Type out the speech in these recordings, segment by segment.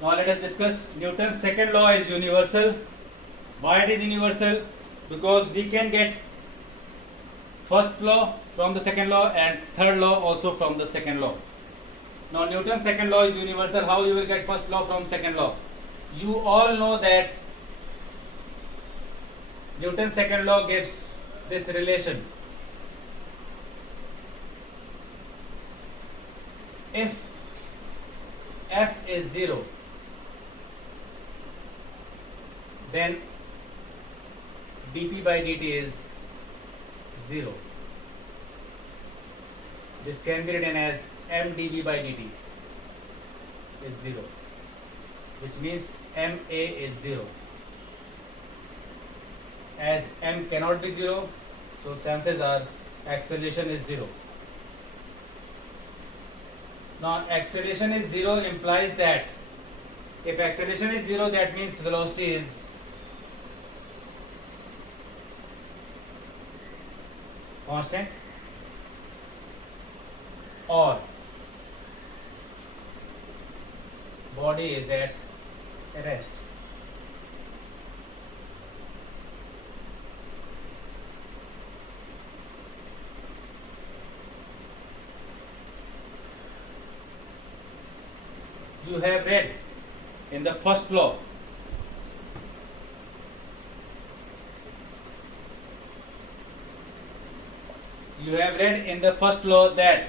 Now let us discuss Newton's second law is universal. Why it is universal? Because we can get first law from the second law and third law also from the second law. Now Newton's second law is universal. How you will get first law from second law? You all know that Newton's second law gives this relation. If F is 0, then dp by dt is 0. This can be written as m dv by dt is 0, which means ma is 0. As m cannot be 0, so chances are acceleration is 0. Now acceleration is 0 implies that if acceleration is 0, that means velocity is constant or body is at rest. You have read in the first law that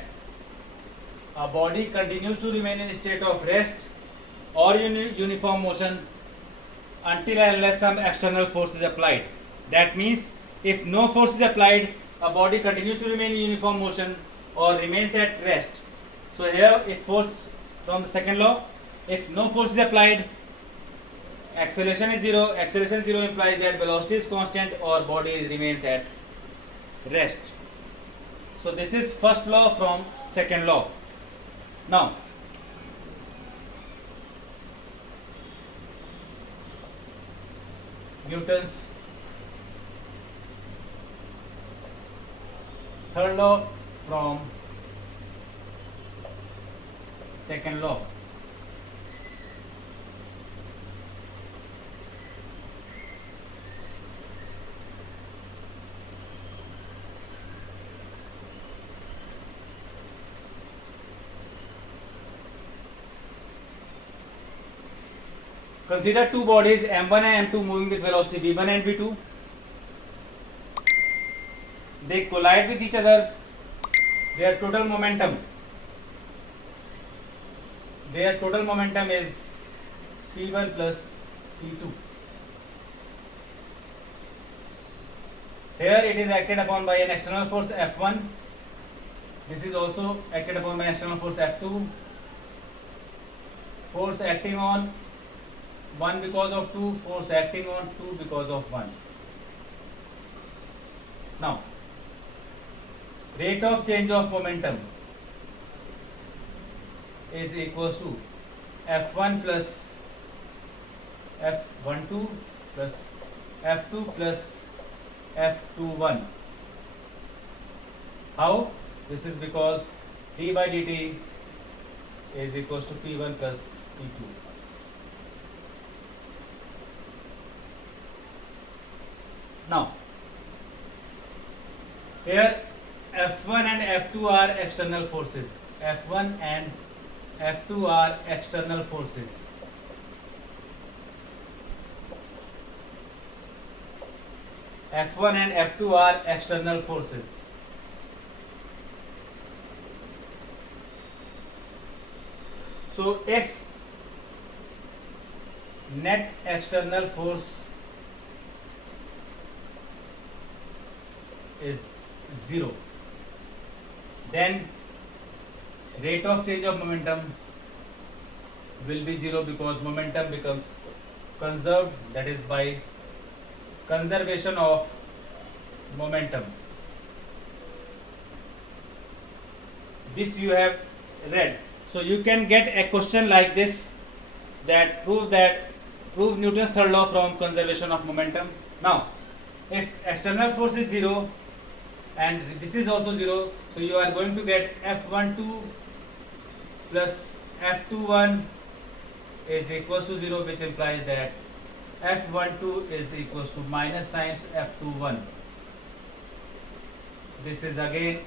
a body continues to remain in a state of rest or uniform motion until and unless some external force is applied. That means if no force is applied, a body continues to remain in uniform motion or remains at rest. So here, if force from the second law, if no force is applied, acceleration is 0. Acceleration 0 implies that velocity is constant or body remains at rest. So this is first law from second law. Now Newton's third law from second law. Consider two bodies m1 and m2 moving with velocity v1 and v2. They collide with each other. Their total momentum is p1 plus p2. Here it is acted upon by an external force F1. This is also acted upon by an external force F2. Force acting on 1 because of 2, force acting on 2 because of 1. Now, rate of change of momentum is equals to F1 plus F12 plus F2 plus F21. How? This is because d by dt is equals to P1 plus P2. Now, here F1 and F2 are external forces. F1 and F2 are external forces. F1 and F2 are external forces. So, if net external force is 0, then rate of change of momentum will be 0 because momentum becomes conserved, that is by conservation of momentum. This you have read. So you can get a question like this, that prove Newton's third law from conservation of momentum. Now, if external force is 0 and this is also 0, so you are going to get F12 plus F21 is equals to 0, which implies that F12 is equals to minus times F21. This is again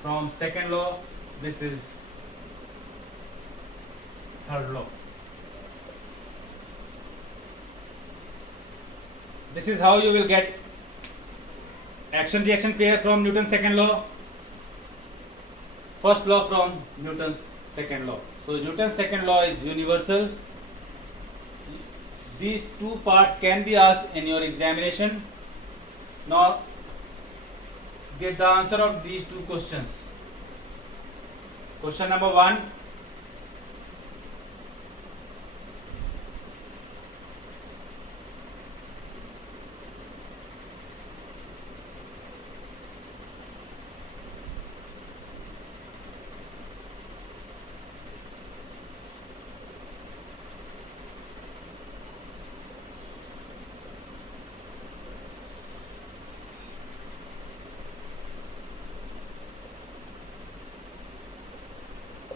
from second law, this is third law. This is how you will get action reaction pair from Newton's second law, first law from Newton's second law. So Newton's second law is universal. These two parts can be asked in your examination. Now get the answer of these two questions. Question number 1.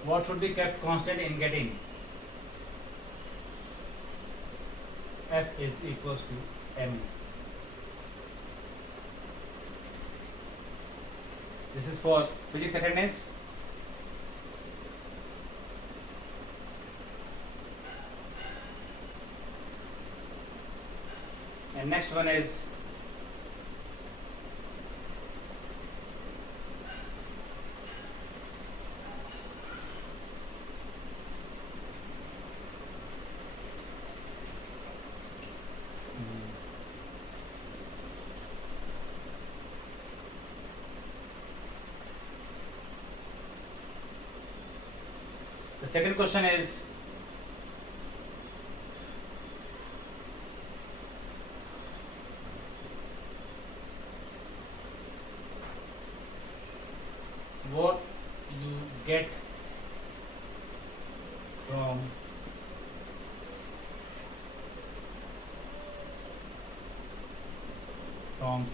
What should be kept constant in getting F is equals to m? This is for physics attendance. And next one is the second question is what you get from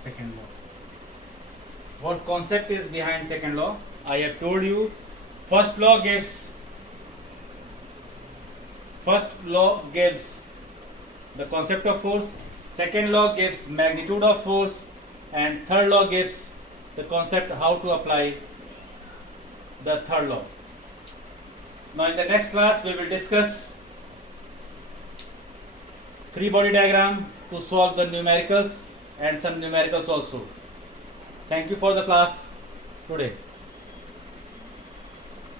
second law. What concept is behind second law? I have told you first law gives the concept of force, second law gives magnitude of force, and third law gives the concept how to apply the third law. Now in the next class we will discuss free body diagram to solve the numericals and some numericals also. Thank you for the class today.